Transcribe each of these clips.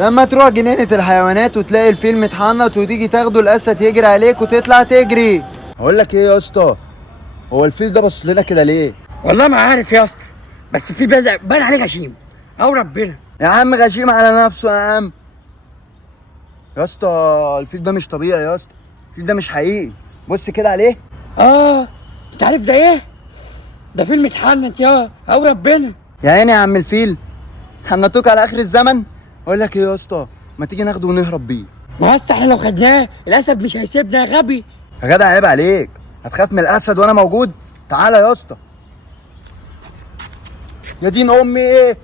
لما تروح جنينة الحيوانات وتلاقي الفيل متحنط وتيجي تاخده الاسد يجري عليك وتطلع تجري. اقول لك ايه يا اسطى، هو الفيل ده بص لنا كده ليه؟ والله ما عارف يا اسطى، بس في باين عليه غشيم او ربنا. يا عم غشيم على نفسه يا عم. يا اسطى الفيل ده مش طبيعي يا اسطى، الفيل ده مش حقيقي، بص كده عليه. انت عارف ده ايه؟ ده فيل متحنط يا او ربنا. يا عيني يا عم الفيل، حنطوك على اخر الزمن. اقول لك ايه يا اسطى، ما تيجي ناخده ونهرب بيه؟ ما يا اسطى احنا لو خدناه الاسد مش هيسيبنا يا غبي. يا جدع عيب عليك، هتخاف من الاسد وانا موجود؟ تعالى يا اسطى. يا دين امي ايه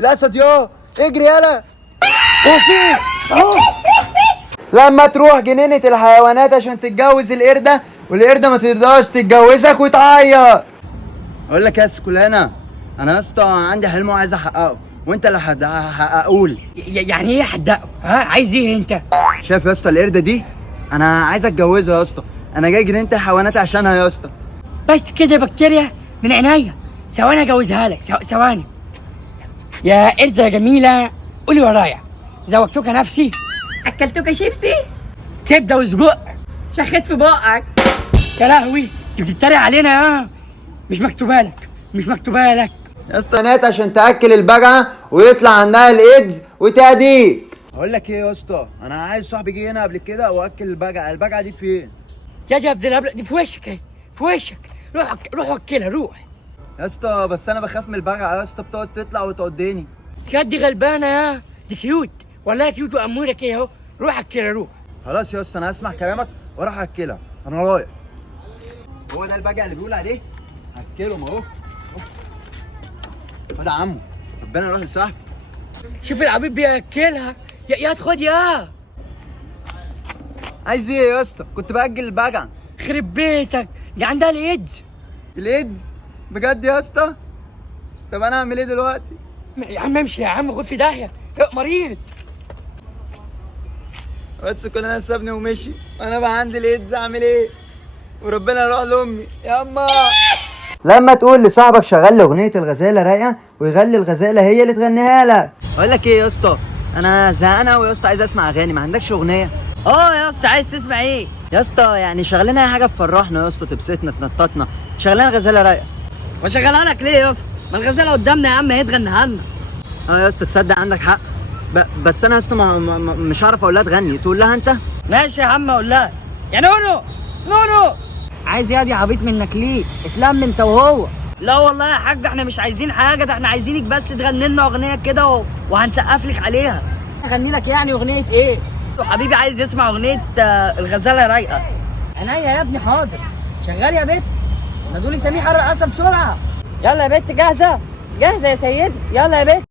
الاسد يا، اجري يالا. لما تروح جنينة الحيوانات عشان تتجوز القردة والقردة ما تقدرش تتجوزك وتعيط. اقول لك يا سكولانة، انا يا اسطى عندي حلم وعايز احققه وانت اللي هتحققهولي. يعني ايه حدقه؟ عايز ايه انت؟ شايف يا اسطى القردة دي، انا عايز اتجوزها يا اسطى، انا جاي جنينة الحيوانات عشانها يا اسطى. بس كده بكتيريا من عينيا، ثواني اجوزها لك، ثواني. يا قردة يا جميلة قولي ورايا، زوجتك نفسي؟ اكلتوك شيبسي؟ كبده وسجق؟ شخيت في بقك؟ يا لهوي انت بتتريق علينا يا، مش مكتوبه لك، مش مكتوبه لك يا اسطى نات عشان تاكل البجعه ويطلع عندها الايدز وتأديك. اقول لك ايه يا اسطى، انا عايز صاحبي جه هنا قبل كده واكل البجعه، البجعه دي فين؟ يا عبد الهبل دي في وشك اهي، في وشك، روح وكلها روح. يا اسطى بس انا بخاف من البجعه يا اسطى، بتقعد تطلع وتقضيني. يا دي غلبانه يا، دي كيوت والله، كيوت وامورك ايه اهو، روح اكلها روح. خلاص يا اسطى انا هسمع كلامك واروح اكلها، انا رايح. هو ده البجع اللي بيقول عليه؟ هاكلهم اهو. خد يا عمو، ربنا يروح لصاحبي. شوف العبيد بياكلها، يا خد يا. عايز ايه يا اسطى؟ كنت باجل البجعه. خرب بيتك، دي عندها الايدز. الايدز؟ بجد يا اسطى؟ طب انا اعمل ايه دلوقتي؟ يا عم امشي يا عم، خد في داهيه، مريض. بس كلنا سابني ومشي، انا بقى عندي الايدز اعمل ايه؟ وربنا يروح لامي يا اما. لما تقول لصاحبك شغل لي اغنيه الغزاله رايقه ويغلي الغزاله هي اللي تغنيها لك. اقول لك ايه يا اسطى، انا زهقان قوي يا اسطى، عايز اسمع اغاني، ما عندكش اغنيه؟ يا اسطى عايز تسمع ايه؟ يا اسطى يعني شغل لنا اي حاجه تفرحنا يا اسطى، تبسطنا تنططنا، شغل لنا غزاله رايقه. واشغلها لك ليه يا اسطى؟ ما الغزاله قدامنا يا عم، هي تغنيها لنا. يا اسطى تصدق عندك حق، بس انا يا اسطى مش هعرف اقول لها تغني، تقول لها انت. ماشي يا عم اقول لها. يا نونو عايز يا دي عبيط منك ليه؟ اتلم انت وهو. لا والله يا حاج احنا مش عايزين حاجه، ده احنا عايزينك بس تغني لنا اغنيه كده وهنسقف لك عليها. اغني لك يعني اغنيه ايه؟ حبيبي عايز يسمع اغنيه الغزاله رايقه. عينيا يا ابني حاضر، شغال يا بت. نادولي سميحه الرقاصه بسرعه. يلا يا بت، جاهزه يا سيدي، يلا يا بت.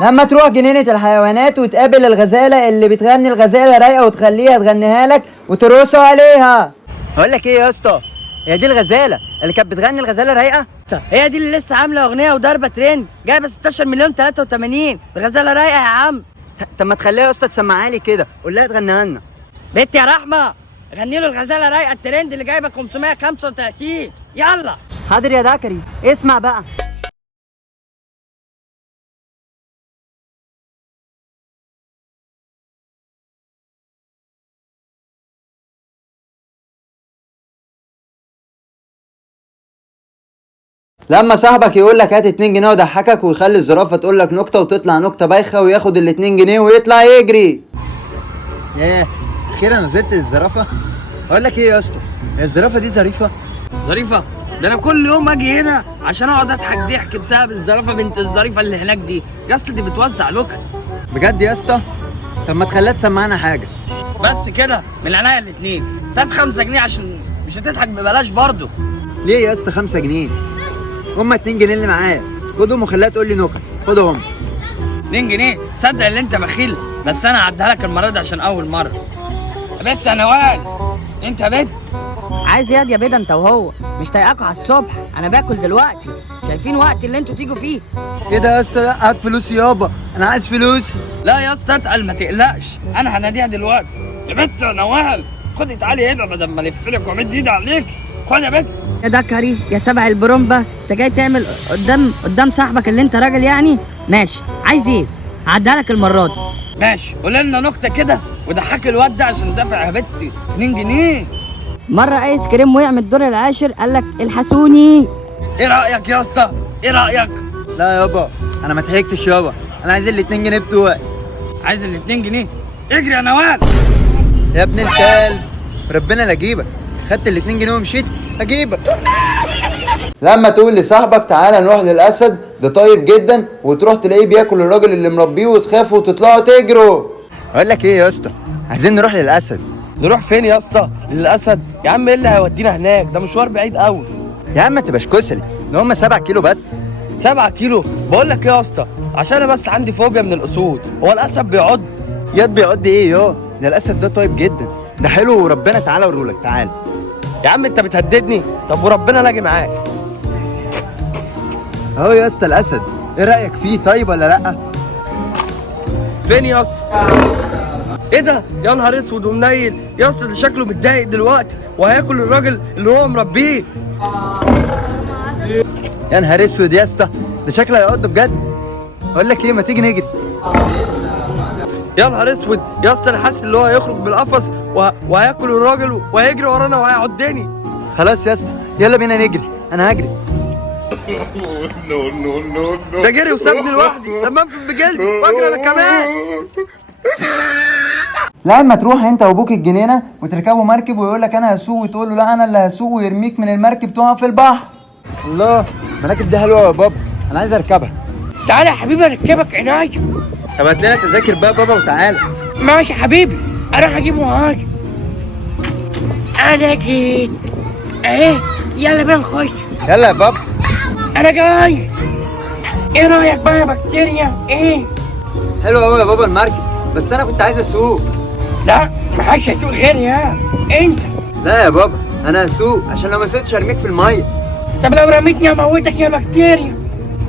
لما تروح جنينة الحيوانات وتقابل الغزالة اللي بتغني الغزالة رايقة وتخليها تغنيها لك وترقصوا عليها. اقول لك ايه يا اسطى، هي دي الغزالة اللي كانت بتغني الغزالة رايقة؟ هي دي اللي لسه عامله اغنيه وضاربه ترند، جايبه 16 مليون 83. الغزاله رايقه يا عم. طب ما تخليها يا اسطى تسمعها لي كده، قول لها تغنيها لنا. بنت يا رحمه غني له الغزاله رايقه الترند اللي جايبه 535. يلا حاضر يا دكري، اسمع بقى. لما صاحبك يقول لك هات 2 جنيه وضحكك، ويخلي الزرافه تقول لك نكته وتطلع نكته بايخه وياخد ال 2 جنيه ويطلع يجري. ياه اخيرا نزلت الزرافه. اقول لك ايه يا اسطى، هي الزرافه دي ظريفه؟ ظريفه؟ ده انا كل يوم اجي هنا عشان اقعد اضحك ضحك بسبب الزرافه بنت الظريفه اللي هناك دي. يا اسطى دي بتوزع لوكا. بجد يا اسطى؟ طب ما تخليها تسمعنا حاجه. بس كده من عينيا الاتنين، ساد 5 جنيه عشان مش هتضحك ببلاش برضه. ليه يا اسطى 5 جنيه؟ هما 2 جنيه اللي معايا، خدهم وخليها تقول لي نكت، خدهم. 2 جنيه؟ صدق اللي انت بخيل، بس انا هعديها لك المره دي عشان اول مره. يا بت يا نوال، انت يا بت عايز يا بيضه انت وهو، مش طايقاكوا على الصبح، انا باكل دلوقتي، شايفين وقت اللي انتوا تيجوا فيه. ايه ده يا اسطى؟ لا هات فلوس يابا، انا عايز فلوس. لا يا اسطى اتقل ما تقلقش، انا هناديها دلوقتي. يا بنت يا نوال، خدي تعالي هنا بدل ما الف لك وامد ايدي عليك. خد يا بنت. يا دكري يا سبع البرومبا، انت جاي تعمل قدام صاحبك اللي انت راجل يعني؟ ماشي، عايز ايه؟ هعديها لك المره دي. ماشي، قول لنا نكته كده وضحك الواد ده عشان دافع يا بنتي 2 جنيه. مره ايس كريم وقع من الدور العاشر، قال لك الحسوني. ايه رايك يا اسطى؟ ايه رايك؟ لا يابا انا ما ضحكتش يابا، انا عايز ال 2 جنيه بتوعي. عايز ال 2 جنيه؟ اجري يا نوال. يا ابن الكلب ربنا لا اجيبك، خدت ال 2 جنيه ومشيت اجيبك. لما تقول لصاحبك تعالى نروح للاسد ده طيب جدا، وتروح تلاقيه بياكل الراجل اللي مربيه وتخافوا وتطلعوا تجروا. اقول لك ايه يا اسطى، عايزين نروح للاسد. نروح فين يا اسطى؟ للاسد؟ يا عم ايه اللي هيودينا هناك؟ ده مشوار بعيد قوي. يا عم ما تبقاش كسلي، ده هم 7 كيلو بس. 7 كيلو؟ بقول لك ايه يا اسطى، عشان انا بس عندي فوبيا من الاسود. هو الاسد بيعض؟ ياض بيعض ايه يا ده الاسد ده طيب جدا، ده حلو وربنا تعالى اوريهولك تعالى. يا عم انت بتهددني؟ طب وربنا لاجي معاك. اهو يا اسطى الاسد، ايه رايك فيه طيب ولا لا؟ فين يا اسطى؟ ايه ده؟ يا نهار اسود ومنيل يا اسطى، ده شكله متضايق دلوقتي وهياكل الراجل اللي هو مربيه. يا نهار اسود يا اسطى، ده شكله هيقض بجد. اقول لك ايه، ما تيجي نجري. يا نهار اسود يا اسطى، انا حاسس ان هو هيخرج بالقفص وهياكل الراجل وهيجري ورانا وهيعضني. خلاص يا اسطى يلا بينا نجري، انا هجري. ده جري وسابني لوحدي لما انفذ بجلدي واجري انا كمان. لما تروح انت وابوك الجنينه وتركبوا مركب ويقول لك انا هسوق وتقول له لا انا اللي هسوق ويرميك من المركب تقع في البحر. الله، المراكب دي حلوه يا بابا، انا عايز اركبها. تعالى يا حبيبي اركبك عناية. طب هات لنا تذاكر بقى بابا وتعالى. ماشي يا حبيبي، انا هجيبه وهاجي. انا جيت اهي، يلا بينا نخش. يلا يا بابا. انا جاي. ايه رايك بقى يا بكتيريا؟ ايه؟ حلو قوي يا بابا المركب، بس انا كنت عايز اسوق. لا محدش هيسوق غيري يا انت. لا يا بابا انا هسوق عشان لو ما سقتش ارميك في الميه. طب لو رميتني اموتك يا بكتيريا.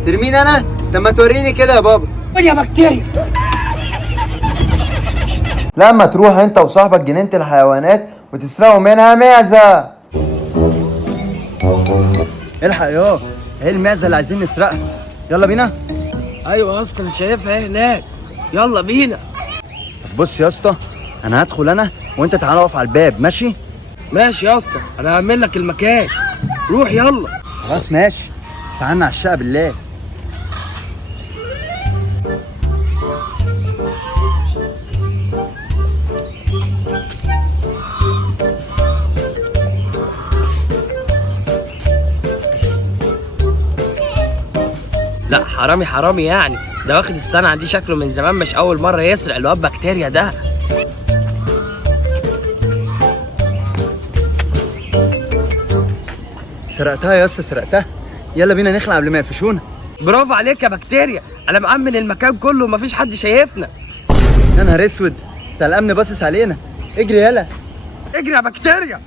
ترميني انا؟ طب ما توريني كده يا بابا. خد يا بكتيريا. لما تروح انت وصاحبك جنينة الحيوانات وتسرقوا منها معزة. الحق ياه، ايه المعزة اللي عايزين نسرقها؟ يلا بينا. ايوه يا اسطى انا شايفها اهي هناك، يلا بينا. طب بص يا اسطى، انا هدخل انا وانت تعالى اقف على الباب، ماشي؟ ماشي يا اسطى، انا هعمل لك المكان. روح يلا. خلاص ماشي، استعنا على الشقة بالله. لا حرامي حرامي يعني، ده واخد الصنعة دي شكله من زمان، مش أول مرة يسرق الواد بكتيريا ده. سرقتها يا اسطى سرقتها، يلا بينا نخلع قبل ما يقفشونا. برافو عليك يا بكتيريا، أنا مأمن المكان كله ومفيش حد شايفنا. يا نهار اسود، ده الامن باصص علينا. اجري يلا. اجري يا بكتيريا.